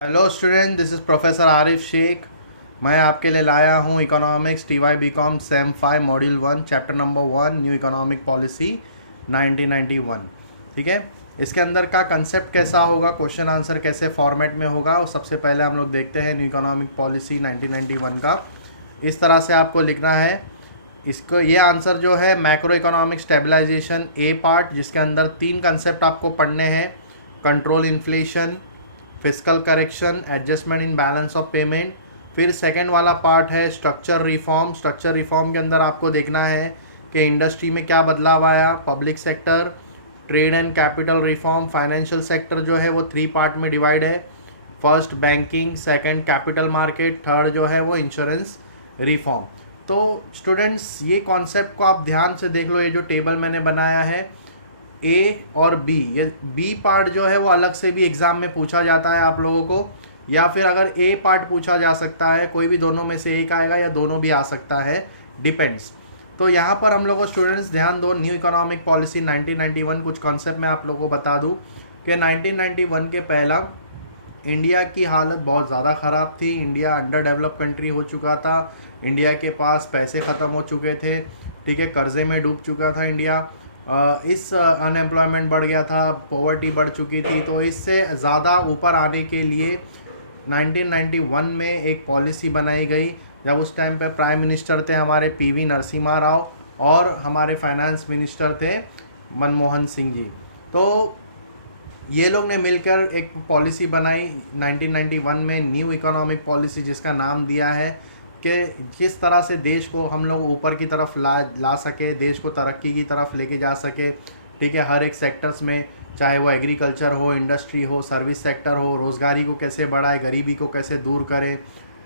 Hello student, this is professor Arif Shaikh. मैं आपके लिए लाया हूँ economics TY BCom sem 5 module 1 chapter number 1 new economic policy 1991। ठीक है, इसके अंदर का कंसेप्ट कैसा होगा, क्वेश्चन आंसर कैसे फॉर्मेट में होगा, और सबसे पहले हम लोग देखते हैं न्यू इकोनॉमिक पॉलिसी 1991 का। इस तरह से आपको लिखना है इसको। ये आंसर जो है मैक्रो इकोनॉमिक स्टेबलाइजेशन ए पार्ट, जिसके अंदर 3 कंसेप्ट आपको पढ़ने हैं: control inflation, fiscal correction, adjustment in balance of payment. फिर सेकंड वाला पार्ट है स्ट्रक्चर रिफॉर्म। स्ट्रक्चर रिफॉर्म के अंदर आपको देखना है कि इंडस्ट्री में क्या बदलाव आया, public sector, trade and capital reform. Financial sector जो है वो 3 पार्ट में डिवाइड है: first banking, second capital market, third जो है वो इंश्योरेंस रिफॉर्म। तो स्टूडेंट्स, ये कॉन्सेप्ट को आप ध्यान से देख लो। ये जो टेबल मैंने बनाया है ए और बी, ये बी पार्ट जो है वो अलग से भी एग्ज़ाम में पूछा जाता है आप लोगों को, या फिर अगर ए पार्ट पूछा जा सकता है, कोई भी दोनों में से एक आएगा या दोनों भी आ सकता है, डिपेंड्स। तो यहाँ पर हम लोग को स्टूडेंट्स ध्यान दो, न्यू इकोनॉमिक पॉलिसी 1991 कुछ कॉन्सेप्ट मैं आप लोगों को बता दूँ कि 1991 के पहला इंडिया की हालत बहुत ज़्यादा ख़राब थी। इंडिया अंडर डेवलप कंट्री हो चुका था, इंडिया के पास पैसे ख़त्म हो चुके थे, ठीक है, कर्जे में डूब चुका था इंडिया। इस अनएम्प्लॉयमेंट बढ़ गया था, पॉवर्टी बढ़ चुकी थी। तो इससे ज़्यादा ऊपर आने के लिए 1991 में एक पॉलिसी बनाई गई, जब उस टाइम पे प्राइम मिनिस्टर थे हमारे PV नरसिम्हा राव और हमारे फाइनेंस मिनिस्टर थे मनमोहन सिंह जी। तो ये लोग ने मिलकर एक पॉलिसी बनाई 1991 में, न्यू इकोनॉमिक पॉलिसी, जिसका नाम दिया है कि किस तरह से देश को हम लोग ऊपर की तरफ ला सके, देश को तरक्की की तरफ लेके जा सके। ठीक है, हर एक सेक्टर्स में, चाहे वो एग्रीकल्चर हो, इंडस्ट्री हो, सर्विस सेक्टर हो, रोज़गारी को कैसे बढ़ाए, गरीबी को कैसे दूर करे,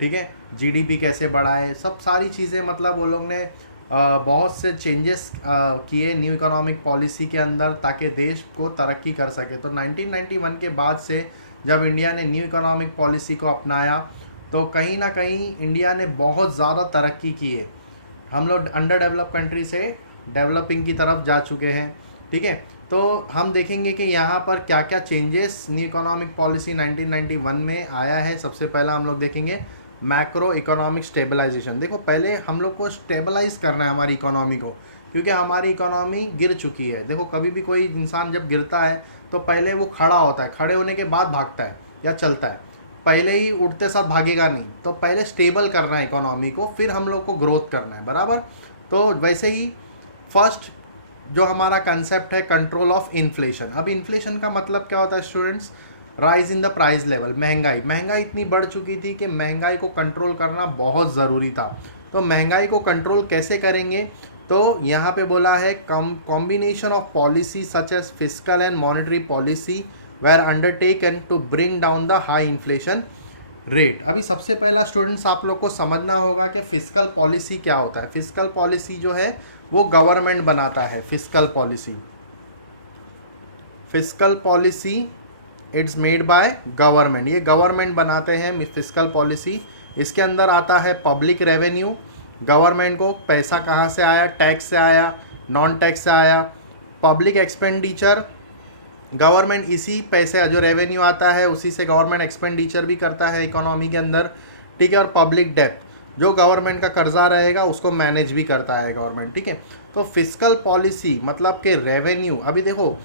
ठीक है, GDP कैसे बढ़ाए, सब सारी चीज़ें, मतलब वो लोग ने बहुत से चेंजेस किए न्यू इकोनॉमिक पॉलिसी के अंदर, ताकि देश को तरक्की कर सके। तो 1991 के बाद से जब इंडिया ने न्यू इकोनॉमिक पॉलिसी को अपनाया, तो कहीं ना कहीं इंडिया ने बहुत ज़्यादा तरक्की की है। हम लोग अंडर डेवलप कंट्री से डेवलपिंग की तरफ जा चुके हैं। ठीक है, तो हम देखेंगे कि यहाँ पर क्या क्या चेंजेस न्यू इकोनॉमिक पॉलिसी 1991 में आया है। सबसे पहला हम लोग देखेंगे मैक्रो इकोनॉमिक स्टेबलाइजेशन। देखो, पहले हम लोग को स्टेबलाइज करना है हमारी इकोनॉमी को, क्योंकि हमारी इकोनॉमी गिर चुकी है। देखो, कभी भी कोई इंसान जब गिरता है तो पहले वो खड़ा होता है, खड़े होने के बाद भागता है या चलता है, पहले ही उठते साथ भागेगा नहीं। तो पहले स्टेबल करना है इकोनॉमी को, फिर हम लोग को ग्रोथ करना है, बराबर। तो वैसे ही फर्स्ट जो हमारा कंसेप्ट है कंट्रोल ऑफ इन्फ्लेशन। अब इन्फ्लेशन का मतलब क्या होता है students? Rise in the price level, महंगाई इतनी बढ़ चुकी थी कि महंगाई को कंट्रोल करना बहुत ज़रूरी था। तो महंगाई को कंट्रोल कैसे करेंगे? तो यहाँ पे बोला है combination of policy such as fiscal and monetary policy were undertaken to bring down the high inflation rate। अभी सबसे पहला स्टूडेंट्स आप लोग को समझना होगा कि फिस्कल पॉलिसी क्या होता है। फिस्कल पॉलिसी जो है वो गवर्नमेंट बनाता है। Fiscal policy it's made by government, ये गवर्नमेंट बनाते हैं फिस्कल पॉलिसी। इसके अंदर आता है पब्लिक रेवेन्यू, गवर्नमेंट को पैसा कहाँ से आया, टैक्स से आया, नॉन टैक्स से आया। पब्लिक एक्सपेंडिचर, गवर्नमेंट इसी पैसे जो रेवेन्यू आता है उसी से गवर्नमेंट एक्सपेंडिचर भी करता है इकोनॉमी के अंदर, ठीक है। और पब्लिक डेप्थ, जो गवर्नमेंट का कर्जा रहेगा उसको मैनेज भी करता है गवर्नमेंट, ठीक है। तो फिस्कल पॉलिसी मतलब कि रेवेन्यू, अभी देखो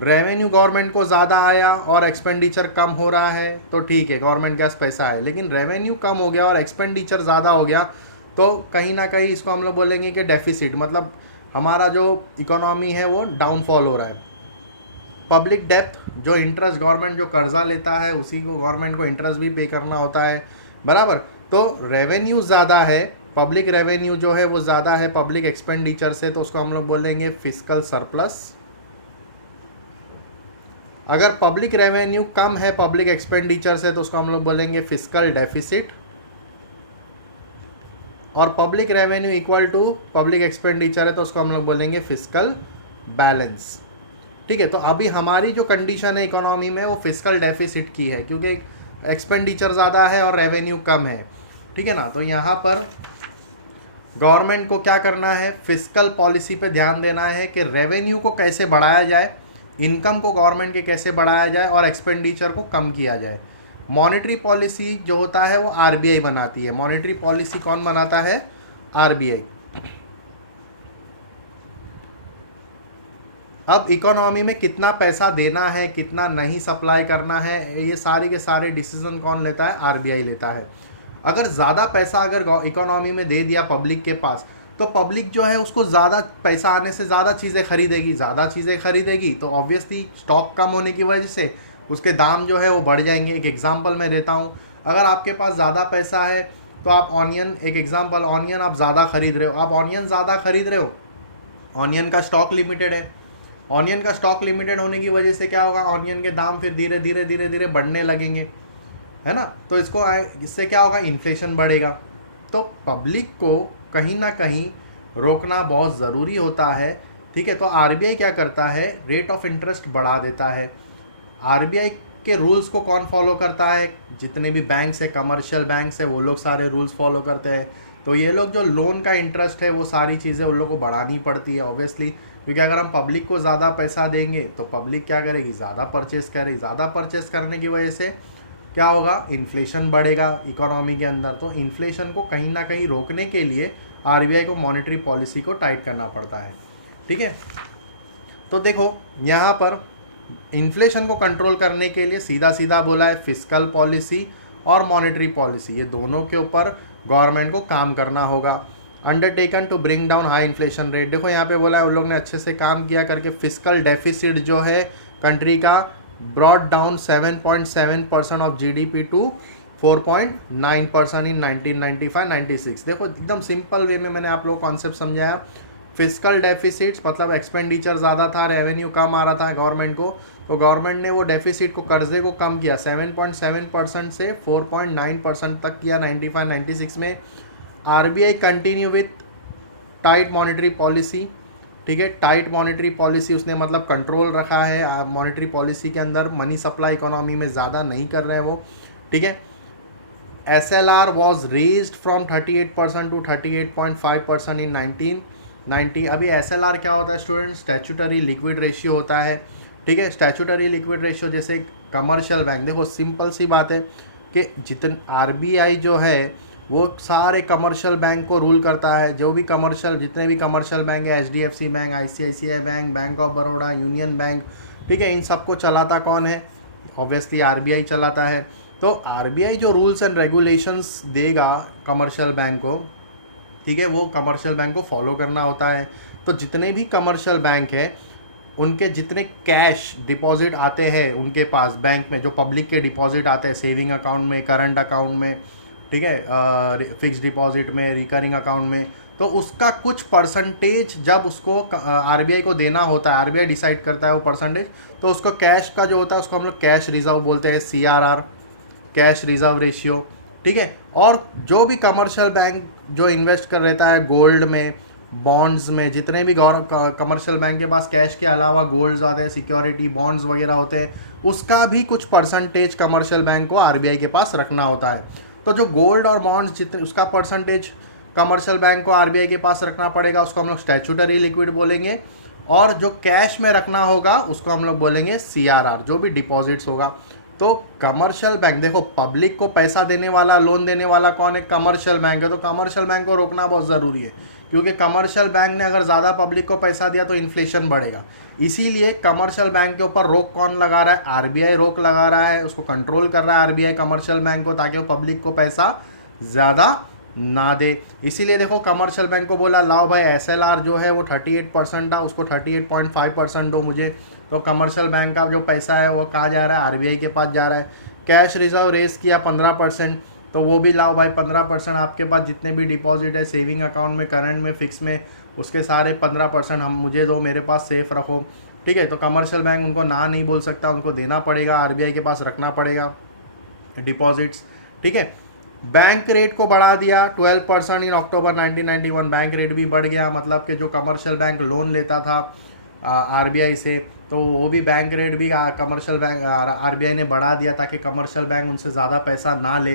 रेवेन्यू गवर्नमेंट को ज़्यादा आया और एक्सपेंडिचर कम हो रहा है तो ठीक है, गवर्नमेंट के पास पैसा है। लेकिन रेवेन्यू कम हो गया और एक्सपेंडिचर ज़्यादा हो गया तो कहीं ना कहीं इसको हम लोग बोलेंगे कि डेफिसिट, मतलब हमारा जो इकोनॉमी है वो डाउनफॉल हो रहा है। पब्लिक डेप्थ, जो इंटरेस्ट गवर्नमेंट जो कर्जा लेता है उसी को गवर्नमेंट को इंटरेस्ट भी पे करना होता है, बराबर। तो रेवेन्यू ज़्यादा है, पब्लिक रेवेन्यू जो है वो ज़्यादा है पब्लिक एक्सपेंडिचर से, तो उसको हम लोग बोलेंगे फिस्कल सरप्लस। अगर पब्लिक रेवेन्यू कम है पब्लिक एक्सपेंडिचर से तो उसको हम लोग बोलेंगे फिस्कल डेफिसिट। और public revenue equal to public expenditure है तो उसको हम लोग बोलेंगे फिस्कल बैलेंस, ठीक है। तो अभी हमारी जो कंडीशन है इकोनॉमी में वो फिस्कल डेफिसिट की है, क्योंकि एक्सपेंडिचर ज़्यादा है और रेवेन्यू कम है, ठीक है ना। तो यहाँ पर गवर्नमेंट को क्या करना है, फिस्कल पॉलिसी पे ध्यान देना है कि रेवेन्यू को कैसे बढ़ाया जाए, इनकम को गवर्नमेंट के कैसे बढ़ाया जाए और एक्सपेंडिचर को कम किया जाए। मॉनेटरी पॉलिसी जो होता है वो आरबीआई बनाती है। मॉनेटरी पॉलिसी कौन बनाता है? आरबीआई। अब इकोनॉमी में कितना पैसा देना है, कितना नहीं सप्लाई करना है, ये सारे के सारे डिसीजन कौन लेता है? आरबीआई लेता है। अगर ज़्यादा पैसा अगर इकोनॉमी में दे दिया पब्लिक के पास, तो पब्लिक जो है उसको ज़्यादा पैसा आने से ज़्यादा चीज़ें खरीदेगी, ज़्यादा चीज़ें खरीदेगी तो ऑब्वियसली स्टॉक कम होने की वजह से उसके दाम जो है वो बढ़ जाएंगे। एक एग्जांपल मैं देता हूँ, अगर आपके पास ज़्यादा पैसा है तो आप ऑनियन, एक एग्जांपल, ऑनियन आप ज़्यादा खरीद रहे हो, आप ऑनियन ज़्यादा खरीद रहे हो, ऑनियन का स्टॉक लिमिटेड है, ऑनियन का स्टॉक लिमिटेड होने की वजह से क्या होगा? ऑनियन के दाम फिर धीरे धीरे धीरे धीरे बढ़ने लगेंगे, है ना। तो इससे क्या होगा? इन्फ्लेशन बढ़ेगा। तो पब्लिक को कहीं ना कहीं रोकना बहुत ज़रूरी होता है, ठीक है। तो आरबीआई क्या करता है? रेट ऑफ इंटरेस्ट बढ़ा देता है। आरबीआई के रूल्स को कौन फॉलो करता है? जितने भी बैंक्स है, कमर्शियल बैंक्स है, वो लोग सारे रूल्स फॉलो करते हैं। तो ये लोग जो लोन का इंटरेस्ट है वो सारी चीज़ें उन लोगों को बढ़ानी पड़ती है ऑब्वियसली, क्योंकि अगर हम पब्लिक को ज़्यादा पैसा देंगे तो पब्लिक क्या करेगी? ज़्यादा परचेस करेगी। ज़्यादा परचेस करने की वजह से क्या होगा? इन्फ्लेशन बढ़ेगा इकोनॉमी के अंदर। तो इन्फ्लेशन को कहीं ना कहीं रोकने के लिए आरबीआई को मॉनेटरी पॉलिसी को टाइट करना पड़ता है, ठीक है। तो देखो यहाँ पर इन्फ्लेशन को कंट्रोल करने के लिए सीधा सीधा बोला है फिस्कल पॉलिसी और मॉनेटरी पॉलिसी, ये दोनों के ऊपर गवर्नमेंट को काम करना होगा। Undertaken to bring down high inflation rate, देखो यहाँ पे बोला है उन लोग ने अच्छे से काम किया करके फिस्कल डेफिसिट जो है कंट्री का brought down 7.7% of GDP to 4.9% in 1995-96। देखो एकदम सिंपल वे में मैंने आप लोगों को कॉन्सेप्ट समझाया। फिस्कल डेफिसिट्स मतलब एक्सपेंडिचर ज़्यादा था, रेवेन्यू कम आ रहा था गवर्नमेंट को, तो गवर्नमेंट ने वो डेफिसिट को, कर्जे को कम किया 7.7% से 4.9% तक किया 95-96 में। RBI continue with tight monetary policy, ठीक है। टाइट मॉनेटरी पॉलिसी उसने मतलब कंट्रोल रखा है मॉनेटरी पॉलिसी के अंदर, मनी सप्लाई इकोनॉमी में ज़्यादा नहीं कर रहे हैं वो, ठीक है। SLR was raised from 38% to 38.5% in 1990। अभी SLR क्या होता है स्टूडेंट? स्टैट्यूटरी लिक्विड रेशियो होता है, ठीक है। स्टैट्यूटरी लिक्विड रेशियो जैसे कमर्शियल बैंक, देखो सिंपल सी बात है कि जितने आरबीआई जो है वो सारे कमर्शियल बैंक को रूल करता है। जो भी कमर्शियल, जितने भी कमर्शियल बैंक है, HDFC bank, ICICI bank, bank of Baroda, union bank, ठीक है, इन सबको चलाता कौन है? ऑब्वियसली आरबीआई चलाता है। तो आरबीआई जो रूल्स एंड रेगुलेशंस देगा कमर्शियल बैंक को, ठीक है, वो कमर्शियल बैंक को फॉलो करना होता है। तो जितने भी कमर्शियल बैंक है उनके जितने कैश डिपॉजिट आते हैं उनके पास बैंक में, जो पब्लिक के डिपॉजिट आते हैं सेविंग अकाउंट में, करंट अकाउंट में, ठीक है, फिक्स डिपॉजिट में, रिकरिंग अकाउंट में, तो उसका कुछ परसेंटेज जब उसको आरबीआई को देना होता है, आरबीआई डिसाइड करता है वो परसेंटेज, तो उसको कैश का जो होता है उसको हम लोग कैश रिजर्व बोलते हैं, CRR, कैश रिजर्व रेशियो, ठीक है। और जो भी कमर्शियल बैंक जो इन्वेस्ट कर रहता है गोल्ड में, बॉन्ड्स में, जितने भी कमर्शियल बैंक के पास कैश के अलावा गोल्ड्स आते हैं, सिक्योरिटी बॉन्ड्स वगैरह होते हैं, उसका भी कुछ परसेंटेज कमर्शियल बैंक को आरबीआई के पास रखना होता है। तो जो गोल्ड और बॉन्ड्स जितने, उसका परसेंटेज कमर्शियल बैंक को आरबीआई के पास रखना पड़ेगा, उसको हम लोग स्टैट्यूटरी लिक्विड बोलेंगे। और जो कैश में रखना होगा उसको हम लोग बोलेंगे CRR, जो भी डिपॉजिट्स होगा। तो कमर्शियल बैंक, देखो पब्लिक को पैसा देने वाला, लोन देने वाला कौन है? कमर्शियल बैंक है। तो कमर्शियल बैंक को रोकना बहुत ज़रूरी है, क्योंकि कमर्शियल बैंक ने अगर ज़्यादा पब्लिक को पैसा दिया तो इन्फ्लेशन बढ़ेगा। इसीलिए कमर्शियल बैंक के ऊपर रोक कौन लगा रहा है? आरबीआई रोक लगा रहा है, उसको कंट्रोल कर रहा है आरबीआई कमर्शियल बैंक को, ताकि वो पब्लिक को पैसा ज़्यादा ना दे। इसीलिए देखो कमर्शियल बैंक को बोला लाओ भाई SLR जो है वो 38% था, उसको 38.5% दो मुझे। तो कमर्शियल बैंक का जो पैसा है वो कहाँ जा रहा है? आरबीआई के पास जा रहा है। कैश रिजर्व रेस किया 15%, तो वो भी लाओ भाई 15% आपके पास जितने भी डिपॉजिट है सेविंग अकाउंट में, करंट में, फिक्स में, उसके सारे 15% हम मुझे दो, मेरे पास सेफ रखो, ठीक है। तो कमर्शियल बैंक उनको ना नहीं बोल सकता, उनको देना पड़ेगा, आरबीआई के पास रखना पड़ेगा डिपॉजिट्स, ठीक है। बैंक रेट को बढ़ा दिया 12% इन अक्टूबर 1991, बैंक रेट भी बढ़ गया, मतलब कि जो कमर्शियल बैंक लोन लेता था आरबीआई से, तो वो भी बैंक रेट भी कमर्शियल बैंक आरबीआई ने बढ़ा दिया ताकि कमर्शियल बैंक उनसे ज़्यादा पैसा ना ले,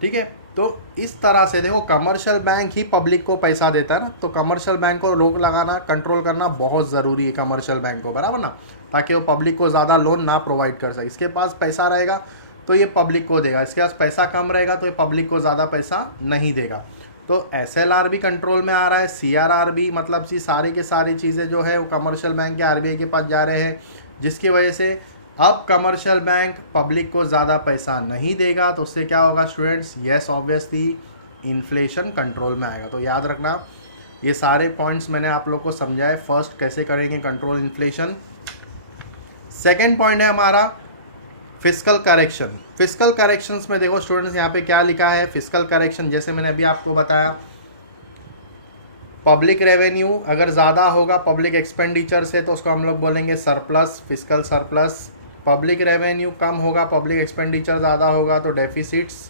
ठीक है। तो इस तरह से देखो कमर्शियल बैंक ही पब्लिक को पैसा देता है ना, तो कमर्शियल बैंक को रोक लगाना, कंट्रोल करना बहुत ज़रूरी है कमर्शियल बैंक को, बराबर ना, ताकि वो पब्लिक को ज़्यादा लोन ना प्रोवाइड कर सके। इसके पास पैसा रहेगा तो ये पब्लिक को देगा, इसके पास पैसा कम रहेगा तो ये पब्लिक को ज़्यादा पैसा नहीं देगा। तो SLR भी कंट्रोल में आ रहा है, CRR भी, मतलब सी सारी की सारी चीज़ें जो है वो कमर्शियल बैंक या RBI के पास जा रहे हैं, जिसकी वजह से अब कमर्शियल बैंक पब्लिक को ज़्यादा पैसा नहीं देगा। तो उससे क्या होगा students? Yes obviously inflation control में आएगा। तो याद रखना ये सारे पॉइंट्स मैंने आप लोग को समझाए। फर्स्ट कैसे करेंगे कंट्रोल इन्फ्लेशन। सेकेंड पॉइंट है हमारा फिस्कल करेक्शन। फिस्कल करेक्शंस में देखो स्टूडेंट्स यहाँ पे क्या लिखा है। फिस्कल करेक्शन जैसे मैंने अभी आपको बताया, पब्लिक रेवेन्यू अगर ज़्यादा होगा पब्लिक एक्सपेंडिचर से तो उसको हम लोग बोलेंगे surplus, fiscal surplus. Public revenue कम होगा, पब्लिक एक्सपेंडिचर ज़्यादा होगा तो deficits.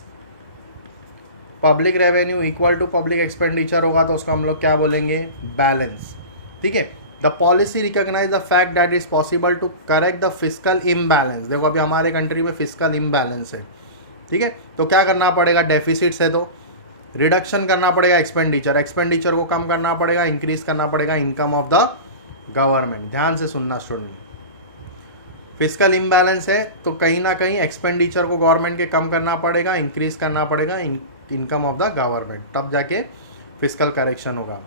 Public revenue equal to public expenditure होगा तो उसको हम लोग क्या बोलेंगे? बैलेंस। ठीक है। The policy recognise the fact that is possible to correct the fiscal imbalance. देखो अभी हमारे कंट्री में फिस्कल इम्बैलेंस है, ठीक है, तो क्या करना पड़ेगा? डेफिसिट्स है तो रिडक्शन करना पड़ेगा एक्सपेंडिचर, एक्सपेंडिचर को कम करना पड़ेगा, इंक्रीज करना पड़ेगा इनकम ऑफ द गवर्नमेंट। ध्यान से सुनना स्टूडेंट, फिस्कल इम्बैलेंस है तो कहीं ना कहीं एक्सपेंडिचर को गवर्नमेंट के कम करना पड़ेगा, इंक्रीज करना पड़ेगा इनकम ऑफ द गवर्नमेंट, तब जाके फिस्कल करेक्शन होगा।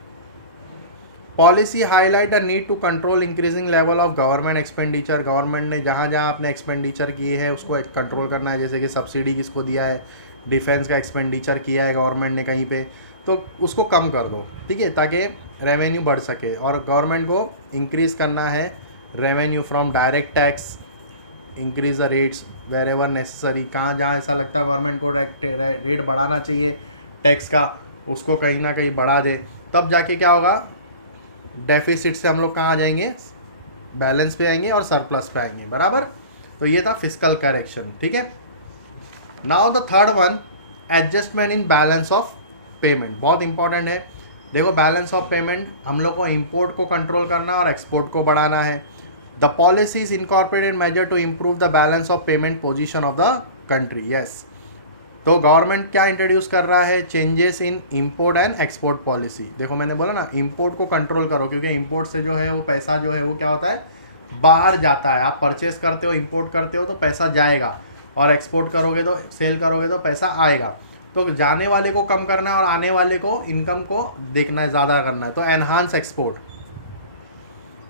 Policy highlight the need to control increasing level of government expenditure. Government ने जहाँ जहाँ अपने एक्सपेंडिचर किए हैं उसको कंट्रोल करना है। जैसे कि सब्सिडी किसको दिया है, डिफेंस का एक्सपेंडिचर किया है गवर्नमेंट ने कहीं पे, तो उसको कम कर दो, ठीक है, ताकि रेवेन्यू बढ़ सके। और गवर्नमेंट को इंक्रीज़ करना है revenue from direct tax, increase the rates wherever necessary. कहाँ जहाँ ऐसा लगता है गवर्नमेंट को रेट बढ़ाना चाहिए टैक्स का, उसको कहीं ना कहीं बढ़ा दे, तब जाके क्या होगा? डेफिसिट से हम लोग कहाँ आ जाएंगे? बैलेंस पे आएंगे और सरप्लस पे आएंगे, बराबर। तो ये था फिस्कल करेक्शन, ठीक है। Now the third one, adjustment in balance of payment, बहुत इंपॉर्टेंट है। देखो बैलेंस ऑफ पेमेंट हम लोग को इंपोर्ट को कंट्रोल करना और एक्सपोर्ट को बढ़ाना है। The policy is incorporated measure to improve the balance of payment position of the country. Yes, तो गवर्नमेंट क्या इंट्रोड्यूस कर रहा है? Changes in import and export policy. देखो मैंने बोला ना, इंपोर्ट को कंट्रोल करो, क्योंकि इंपोर्ट से जो है वो पैसा जो है वो क्या होता है? बाहर जाता है। आप परचेस करते हो, इंपोर्ट करते हो तो पैसा जाएगा, और एक्सपोर्ट करोगे तो, सेल करोगे तो पैसा आएगा। तो जाने वाले को कम करना है और आने वाले को, इनकम को देखना है, ज़्यादा करना है। तो एनहांस एक्सपोर्ट,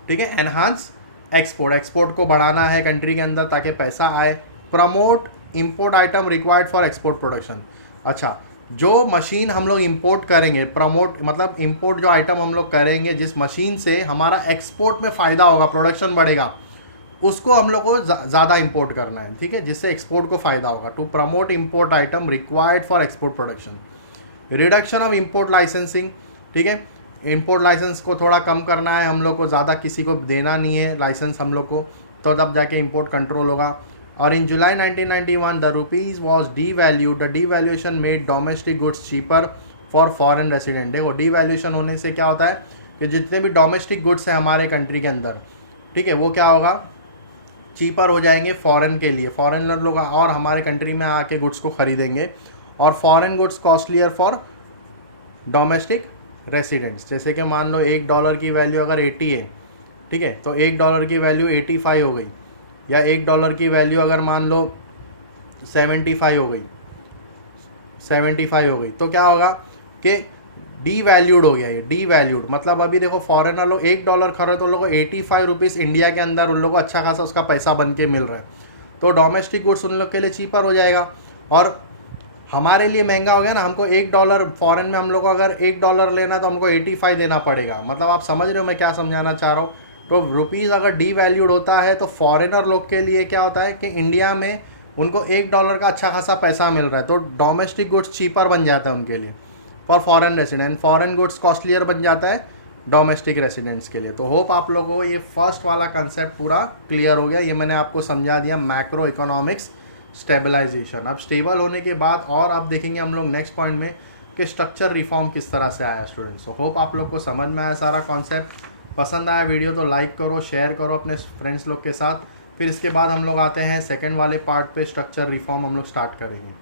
ठीक है, एनहांस एक्सपोर्ट, एक्सपोर्ट को बढ़ाना है कंट्री के अंदर ताकि पैसा आए। Promote import item required for export production. अच्छा, जो मशीन हम लोग इंपोर्ट करेंगे, प्रमोट मतलब इंपोर्ट जो आइटम हम लोग करेंगे जिस मशीन से हमारा एक्सपोर्ट में फ़ायदा होगा, प्रोडक्शन बढ़ेगा, उसको हम लोग को ज़्यादा इंपोर्ट करना है, ठीक है, जिससे एक्सपोर्ट को फ़ायदा होगा। To promote import item required for export production. Reduction of import licensing, ठीक है, इंपोर्ट लाइसेंस को थोड़ा कम करना है हम लोग को, ज़्यादा किसी को देना नहीं है लाइसेंस हम लोग को, तो तब जाके इंपोर्ट कंट्रोल होगा। और in July 1991 the rupees was devalued. The devaluation made domestic goods cheaper for foreign resident. देखो डीवैल्यूएशन होने से क्या होता है कि जितने भी डोमेस्टिक गुड्स हैं हमारे कंट्री के अंदर, ठीक है, वो क्या होगा? चीपर हो जाएंगे फॉरेन के लिए। फॉरेनर लोग और हमारे कंट्री में आके गुड्स को खरीदेंगे, और foreign goods costlier for domestic residents. जैसे कि मान लो $1 की वैल्यू अगर 80 है, ठीक है, तो $1 की वैल्यू 85 हो गई, या $1 की वैल्यू अगर मान लो 75 हो गई, 75 हो गई, तो क्या होगा कि डीवैल्यूड हो गया। ये डीवैल्यूड मतलब अभी देखो फॉरेनर लोग $1 खरीदे तो उन लोगों को 85 रुपीज़ इंडिया के अंदर उन लोगों को अच्छा खासा उसका पैसा बन के मिल रहा है। तो डोमेस्टिक गुड्स उन लोग के लिए चीपर हो जाएगा, और हमारे लिए महंगा हो गया ना। हमको $1 फॉरेन में हम लोग को अगर $1 लेना तो हमको 85 देना पड़ेगा। मतलब आप समझ रहे हो मैं क्या समझाना चाह रहा हूँ? तो रुपीज़ अगर डीवैल्यूड होता है तो फॉरेनर लोग के लिए क्या होता है कि इंडिया में उनको $1 का अच्छा खासा पैसा मिल रहा है, तो डोमेस्टिक गुड्स चीपर बन जाता है उनके लिए for foreign resident, foreign goods costlier बन जाता है डोमेस्टिक रेसिडेंट्स के लिए। तो होप आप लोगों को ये फर्स्ट वाला कंसेप्ट पूरा क्लियर हो गया। ये मैंने आपको समझा दिया मैक्रो इकोनॉमिक्स स्टेबलाइजेशन। अब स्टेबल होने के बाद और आप देखेंगे हम लोग नेक्स्ट पॉइंट में कि स्ट्रक्चर रिफॉर्म किस तरह से आया स्टूडेंट्स। तो होप आप लोग को समझ में आया सारा कॉन्सेप्ट। पसंद आया वीडियो तो लाइक करो, शेयर करो अपने फ्रेंड्स लोग के साथ। फिर इसके बाद हम लोग आते हैं सेकंड वाले पार्ट पे, स्ट्रक्चर रिफॉर्म हम लोग स्टार्ट करेंगे।